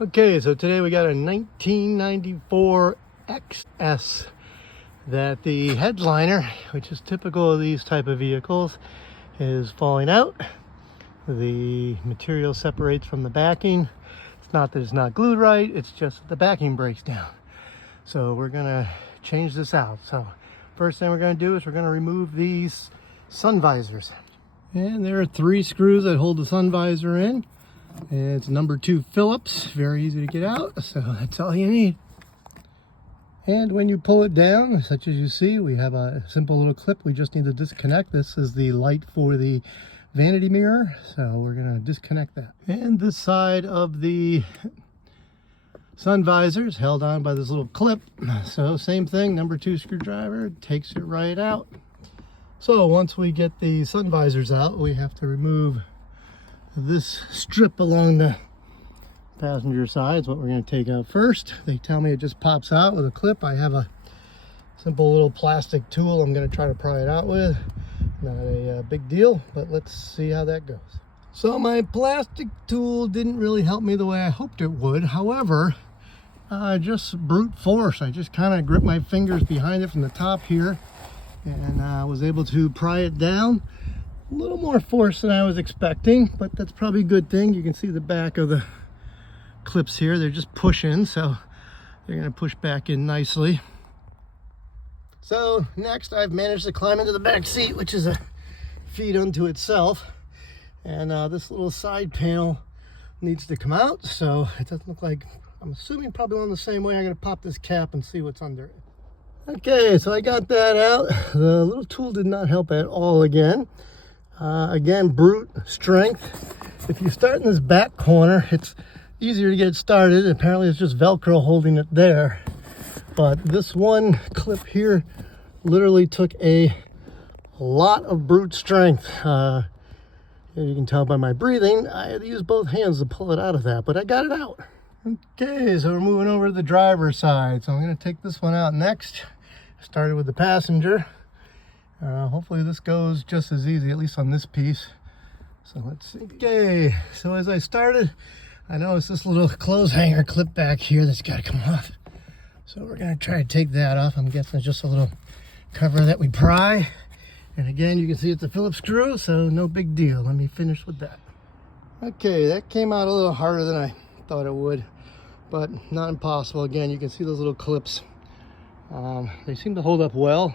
Okay, so today we got a 1994 XS that the headliner, which is typical of these type of vehicles, is falling out. The material separates from the backing. It's not that it's not glued right, it's just that the backing breaks down. So we're gonna change this out. So first thing we're gonna do is we're gonna remove these sun visors. And there are 3 screws that hold the sun visor in. And it's number 2 Phillips, very easy to get out, so that's all you need. And when you pull it down, such as you see, we have a simple little clip we just need to disconnect. This is the light for the vanity mirror, so we're going to disconnect that. And this side of the sun visor is held on by this little clip, so same thing, number 2 screwdriver takes it right out. So once we get the sun visors out, we have to remove this strip along the passenger side is what we're going to take out first. They tell me it just pops out with a clip. I have a simple little plastic tool I'm going to try to pry it out with. Not a big deal, but let's see how that goes. So my plastic tool didn't really help me the way I hoped it would. However, just brute force. I just kind of gripped my fingers behind it from the top here and was able to pry it down. A little more force than I was expecting, but that's probably a good thing. You can see the back of the clips here. They're just pushing, so they're going to push back in nicely. So next I've managed to climb into the back seat, which is a feat unto itself. And this little side panel needs to come out, so it doesn't look like, I'm assuming probably on the same way. I'm going to pop this cap and see what's under it. Okay, so I got that out. The little tool did not help at all again. Again, brute strength. If you start in this back corner, it's easier to get it started. Apparently it's just Velcro holding it there. But this one clip here literally took a lot of brute strength. You can tell by my breathing, I had to use both hands to pull it out of that, but I got it out. Okay, so we're moving over to the driver's side. So I'm going to take this one out next. Started with the passenger. Hopefully this goes just as easy, at least on this piece. So let's see. Okay, so as I started, I noticed this little clothes hanger clip back here that's got to come off. So we're going to try to take that off. I'm guessing it's just a little cover that we pry. And again, you can see it's a Phillips screw, so no big deal. Let me finish with that. Okay, that came out a little harder than I thought it would, but not impossible. Again, you can see those little clips. They seem to hold up well.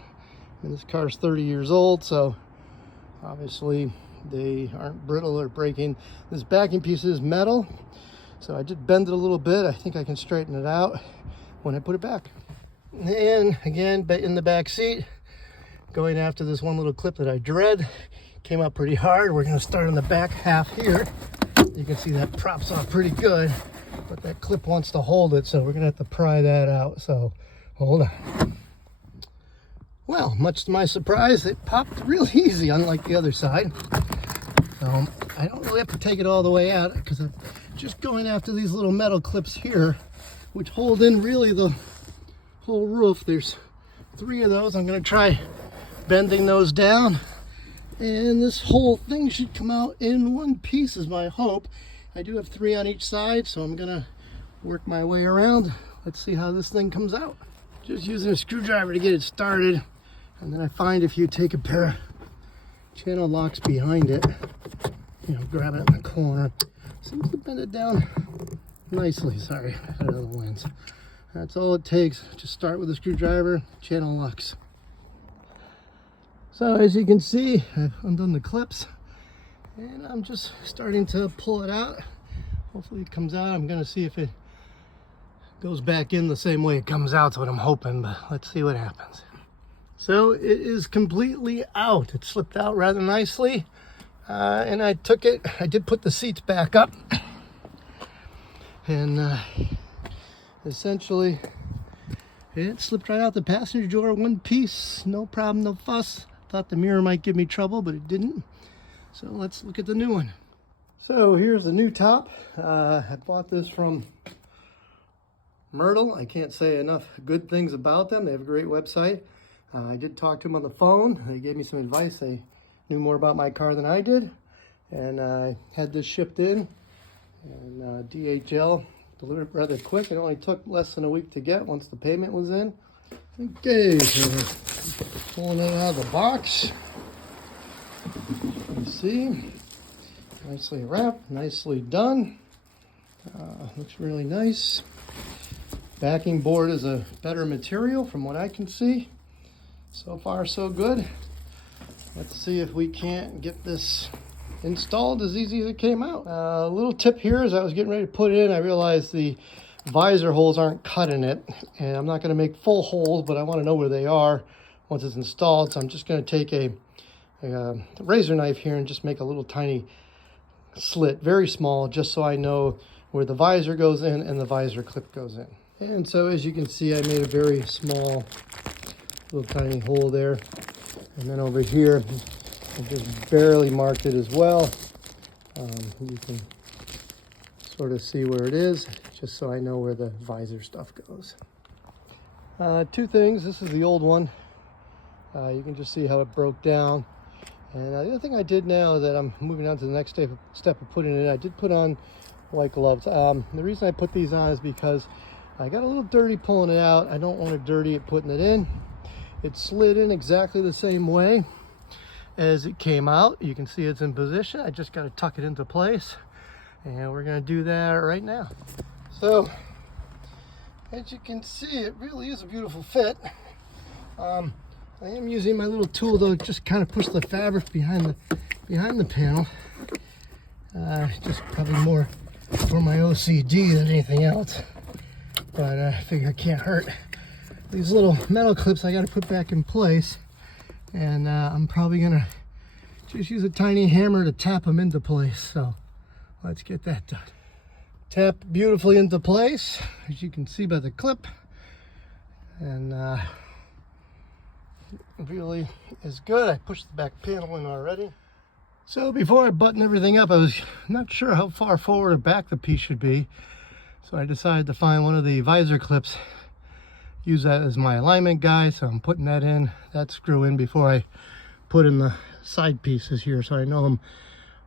And this car is 30 years old, so obviously they aren't brittle or breaking. This backing piece is metal, so I just bend it a little bit. I think I can straighten it out when I put it back. And again, in the back seat, going after this one little clip that I dread, came out pretty hard. We're going to start on the back half here. You can see that props off pretty good, but that clip wants to hold it, so we're going to have to pry that out. So hold on. Well, much to my surprise, it popped real easy, unlike the other side. So I don't really have to take it all the way out because I'm just going after these little metal clips here, which hold in really the whole roof. There's 3 of those. I'm going to try bending those down, and this whole thing should come out in one piece is my hope. I do have 3 on each side, so I'm going to work my way around. Let's see how this thing comes out. Just using a screwdriver to get it started. And then I find if you take a pair of channel locks behind it, you know, grab it in the corner, seems to bend it down nicely. Sorry, I had it on the lens. That's all it takes. Just start with a screwdriver, channel locks. So as you can see, I've undone the clips and I'm just starting to pull it out. Hopefully it comes out. I'm going to see if it goes back in the same way it comes out. That's what I'm hoping, but let's see what happens. So it is completely out. It slipped out rather nicely, and I took it. I did put the seats back up, and essentially it slipped right out the passenger door, one piece, no problem, no fuss. Thought the mirror might give me trouble, but it didn't. So let's look at the new one. So here's the new top. I bought this from Myrtle. I can't say enough good things about them. They have a great website. I did talk to them on the phone. They gave me some advice. They knew more about my car than I did. And I had this shipped in. And DHL delivered rather quick. It only took less than a week to get once the payment was in. Okay, so we're pulling it out of the box. You see, nicely wrapped, nicely done. Looks really nice. Backing board is a better material from what I can see. So far, so good. Let's see if we can't get this installed as easy as it came out. A little tip here, as I was getting ready to put it in, I realized the visor holes aren't cut in it, and I'm not going to make full holes, but I want to know where they are once it's installed. So I'm just going to take a razor knife here and just make a little tiny slit, very small, just so I know where the visor goes in and the visor clip goes in. And so as you can see, I made a very small little tiny hole there. And then over here, I just barely marked it as well. You can sort of see where it is, just so I know where the visor stuff goes. Two things. This is the old one. You can just see how it broke down. And the other thing I did now that I'm moving on to the next step of putting it in, I did put on white gloves. The reason I put these on is because I got a little dirty pulling it out. I don't want to dirty it putting it in. It slid in exactly the same way as it came out. You can see it's in position. I just got to tuck it into place. And we're going to do that right now. So, as you can see, it really is a beautiful fit. I am using my little tool to just kind of push the fabric behind the panel. Just probably more for my OCD than anything else. But I figure it can't hurt. These little metal clips I got to put back in place. And I'm probably going to just use a tiny hammer to tap them into place. So let's get that done. Tap beautifully into place, as you can see by the clip. And really is good. I pushed the back panel in already. So before I button everything up, I was not sure how far forward or back the piece should be. So I decided to find one of the visor clips, use that as my alignment guide. So I'm putting that in, that screw in before I put in the side pieces here, so I know I'm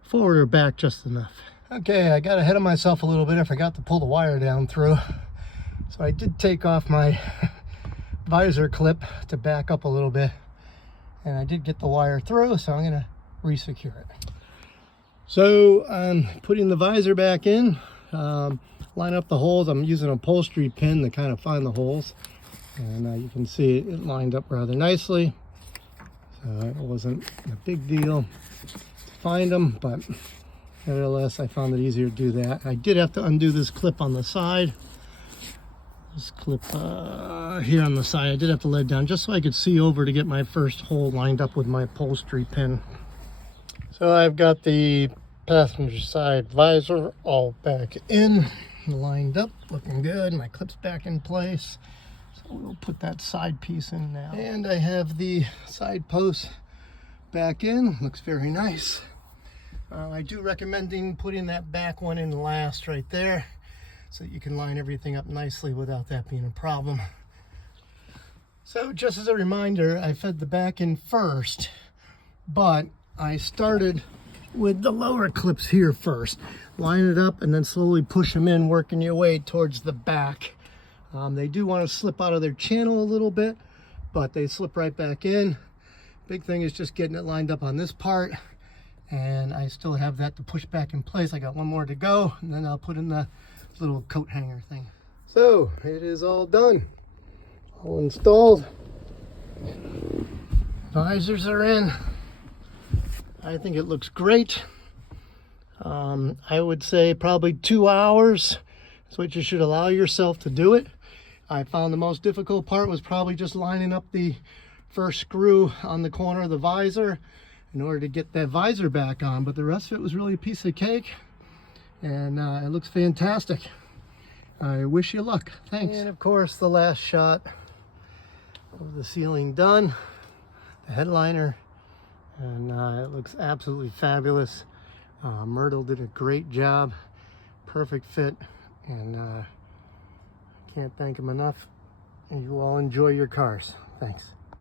forward or back just enough. Okay, I got ahead of myself a little bit. I forgot to pull the wire down through. So I did take off my visor clip to back up a little bit. And I did get the wire through, so I'm gonna re-secure it. So I'm putting the visor back in, line up the holes. I'm using an upholstery pin to kind of find the holes. And you can see it lined up rather nicely. So it wasn't a big deal to find them, but nevertheless, I found it easier to do that. I did have to undo this clip on the side. This clip here on the side, I did have to let it down just so I could see over to get my first hole lined up with my upholstery pin. So I've got the passenger side visor all back in, lined up, looking good. My clip's back in place. So we'll put that side piece in now. And I have the side post back in, looks very nice. I do recommend putting that back one in last right there, so that you can line everything up nicely without that being a problem. So just as a reminder, I fed the back in first, but I started with the lower clips here first. Line it up and then slowly push them in, working your way towards the back. They do want to slip out of their channel a little bit, but they slip right back in. Big thing is just getting it lined up on this part, and I still have that to push back in place. I got one more to go, and then I'll put in the little coat hanger thing. So it is all done, all installed. Visors are in. I think it looks great. I would say probably 2 hours is what you should allow yourself to do it. I found the most difficult part was probably just lining up the first screw on the corner of the visor in order to get that visor back on, but the rest of it was really a piece of cake, and it looks fantastic. I wish you luck. Thanks. And of course, the last shot of the ceiling done, the headliner, and it looks absolutely fabulous. Myrtle did a great job, perfect fit, and can't thank him enough. And you all enjoy your cars. Thanks.